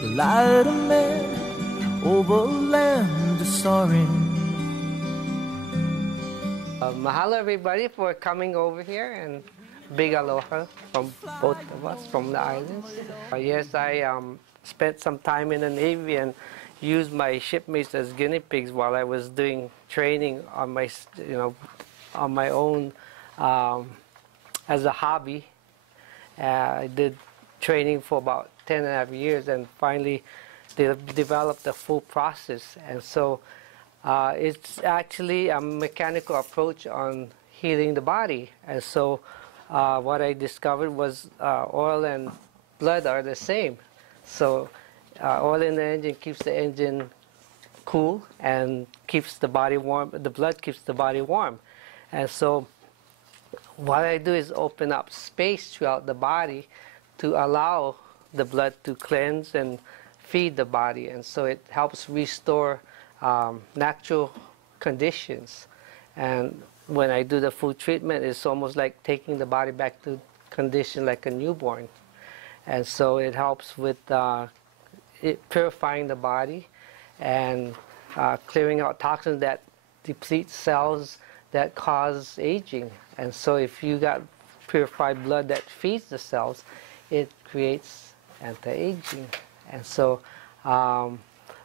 the light of man over land is soaring. Mahalo everybody for coming over here, and big aloha from both of us from the islands. Yes, I spent some time in the Navy and used my shipmates as guinea pigs while I was doing training on my, on my own as a hobby. I did training for about 10.5 years and finally developed a full process. And so it's actually a mechanical approach on healing the body. And so what I discovered was oil and blood are the same. So oil in the engine keeps the engine cool and keeps the body warm. The blood keeps the body warm. And so what I do is open up space throughout the body to allow the blood to cleanse and feed the body. And so it helps restore natural conditions. And when I do the full treatment, it's almost like taking the body back to condition like a newborn. And so it helps with purifying the body and clearing out toxins that deplete cells that cause aging. And so if you got purified blood that feeds the cells, it creates anti-aging. And so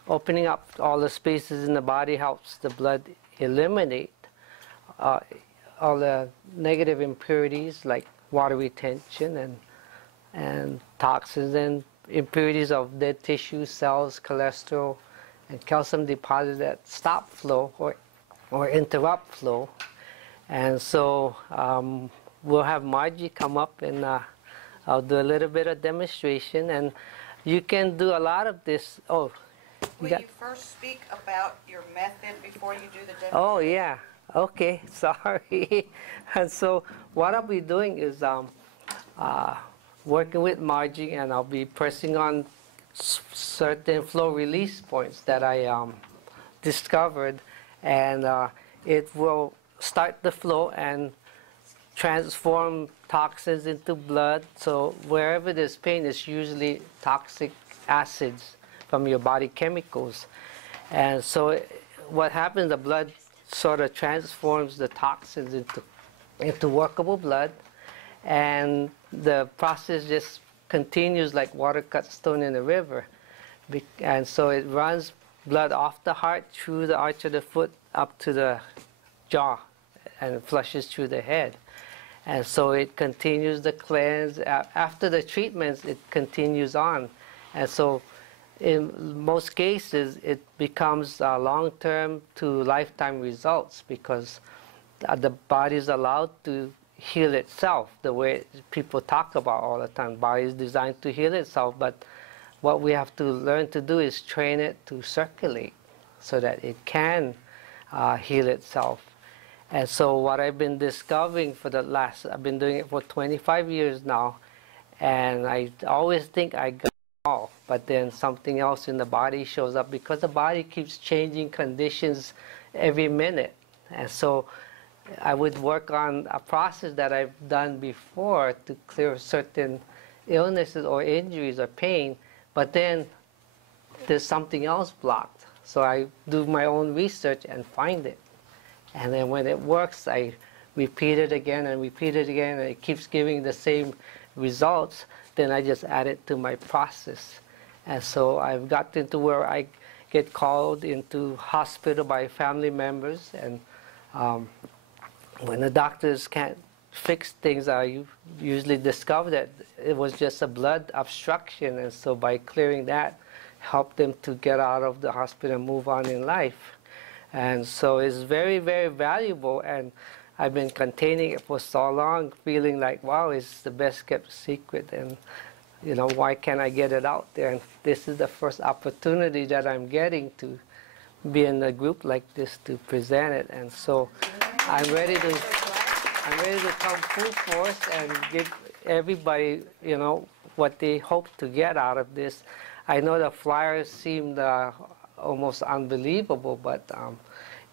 opening up all the spaces in the body helps the blood eliminate all the negative impurities like water retention and toxins and impurities of dead tissue, cells, cholesterol, and calcium deposits that stop flow or interrupt flow. And so we'll have Margie come up and I'll do a little bit of demonstration. And you can do a lot of this. Oh, will you first speak about your method before you do the demonstration? Oh, yeah. Okay, sorry. And so what I'll be doing is working with Margie, and I'll be pressing on certain flow release points that I discovered, and it will start the flow and transform toxins into blood. So wherever there's pain, it's usually toxic acids from your body chemicals. And so what happens, the blood sort of transforms the toxins into workable blood, and the process just continues like water cuts stone in a river. And so it runs blood off the heart through the arch of the foot up to the jaw and flushes through the head. And so it continues the cleanse. After the treatments, it continues on. And so in most cases, it becomes long-term to lifetime results because the body is allowed to heal itself the way people talk about all the time. Body is designed to heal itself, but what we have to learn to do is train it to circulate so that it can heal itself. And so what I've been discovering I've been doing it for 25 years now, and I always think I got it all, but then something else in the body shows up because the body keeps changing conditions every minute. And so I would work on a process that I've done before to clear certain illnesses or injuries or pain, but then there's something else blocked. So I do my own research and find it. And then when it works, I repeat it again and repeat it again, and it keeps giving the same results. Then I just add it to my process. And so I've gotten to where I get called into hospital by family members, and when the doctors can't fix things, I usually discover that it was just a blood obstruction, and so by clearing that, help them to get out of the hospital and move on in life. And so it's very, very valuable, and I've been containing it for so long, feeling like, wow, it's the best kept secret, and why can't I get it out there? And this is the first opportunity that I'm getting to be in a group like this to present it, and so I'm ready to come full force and give everybody, what they hope to get out of this. I know the flyers seemed almost unbelievable, but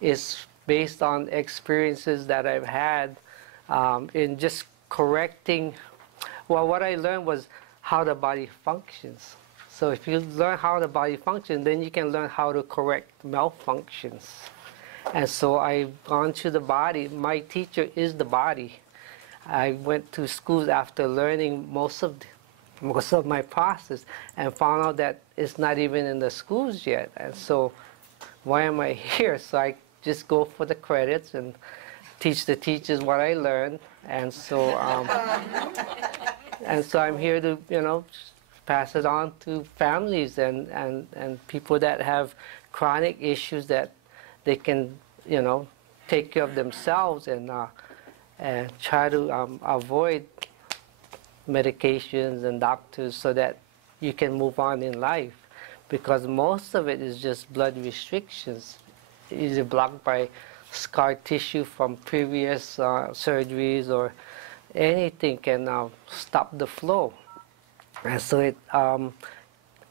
it's based on experiences that I've had in just correcting. Well, what I learned was how the body functions. So if you learn how the body functions, then you can learn how to correct malfunctions. And so I've gone to the body. My teacher is the body. I went to schools after learning most of my process and found out that it's not even in the schools yet. And so why am I here? So I just go for the credits and teach the teachers what I learned. And so I'm here to, pass it on to families and people that have chronic issues that they can, take care of themselves and try to avoid medications and doctors so that you can move on in life. Because most of it is just blood restrictions, either blocked by scar tissue from previous surgeries or anything can stop the flow. And so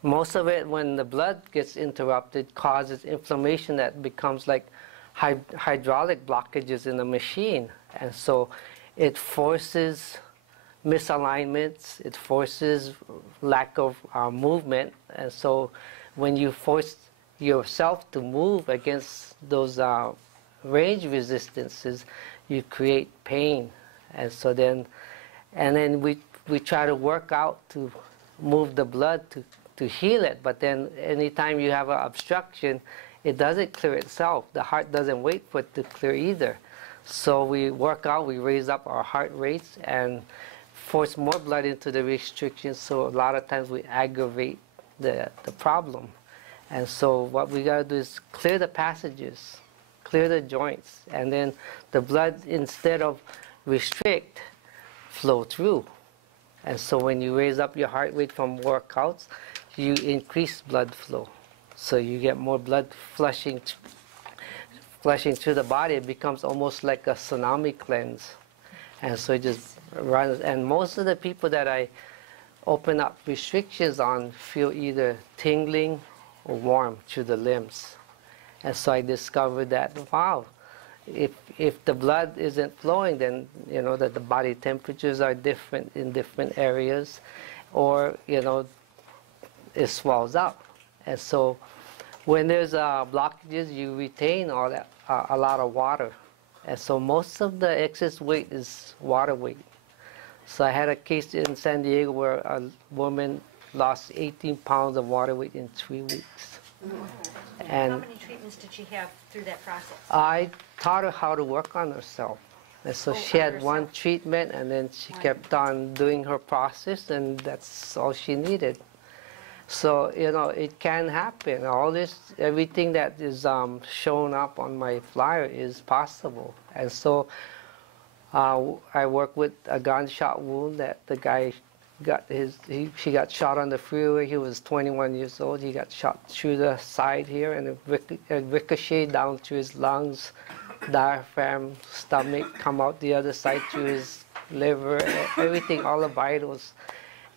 most of it, when the blood gets interrupted, causes inflammation that becomes like hydraulic blockages in the machine. And so it forces misalignments, it forces lack of movement. And so when you force yourself to move against those range resistances, you create pain. And so then we try to work out to move the blood to heal it, but then anytime you have an obstruction, it doesn't clear itself. The heart doesn't wait for it to clear either. So we work out, we raise up our heart rates and force more blood into the restrictions, so a lot of times we aggravate the problem. And so what we got to do is clear the passages, clear the joints, and then the blood, instead of restrict, flow through. And so when you raise up your heart rate from workouts, you increase blood flow. So you get more blood flushing through the body. It becomes almost like a tsunami cleanse. And so it just runs. And most of the people that I open up restrictions on feel either tingling or warm through the limbs. And so I discovered that, wow, if the blood isn't flowing, then that the body temperatures are different in different areas, or it swells up. And so when there's blockages, you retain all that a lot of water. And so most of the excess weight is water weight. So I had a case in San Diego where a woman lost 18 pounds of water weight in 3 weeks. And how many treatments did she have through that process? I taught her how to work on herself. And so she had one treatment, and then she kept on doing her process, and that's all she needed. So, it can happen. Everything that is shown up on my flyer is possible. And so I work with a gunshot wound that the guy she got shot on the freeway. He was 21 years old. He got shot through the side here, and it ricocheted down to his lungs, diaphragm, stomach, come out the other side to his liver, everything, all the vitals.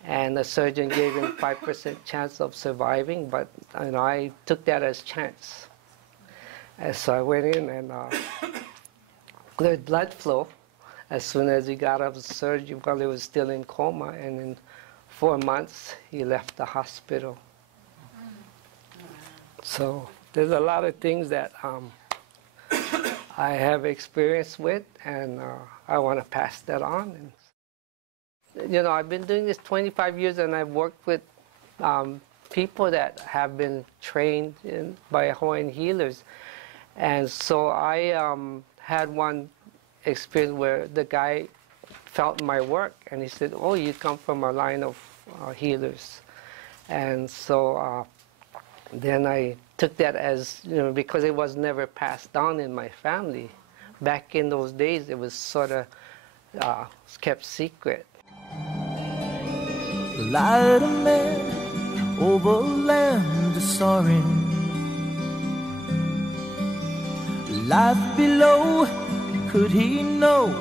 And the surgeon gave him 5% chance of surviving, but I took that as chance. And so I went in and cleared blood flow as soon as he got out of surgery while he was still in coma, and in 4 months he left the hospital. So there's a lot of things that I have experience with, and I want to pass that on. And, I've been doing this 25 years, and I've worked with people that have been trained by Hawaiian healers. And so I had one experience where the guy felt my work, and he said, "Oh, you come from a line of healers." And so then I took that as, because it was never passed down in my family. Back in those days, it was sort of kept secret. The light of man over land is soaring. Life below, could he know?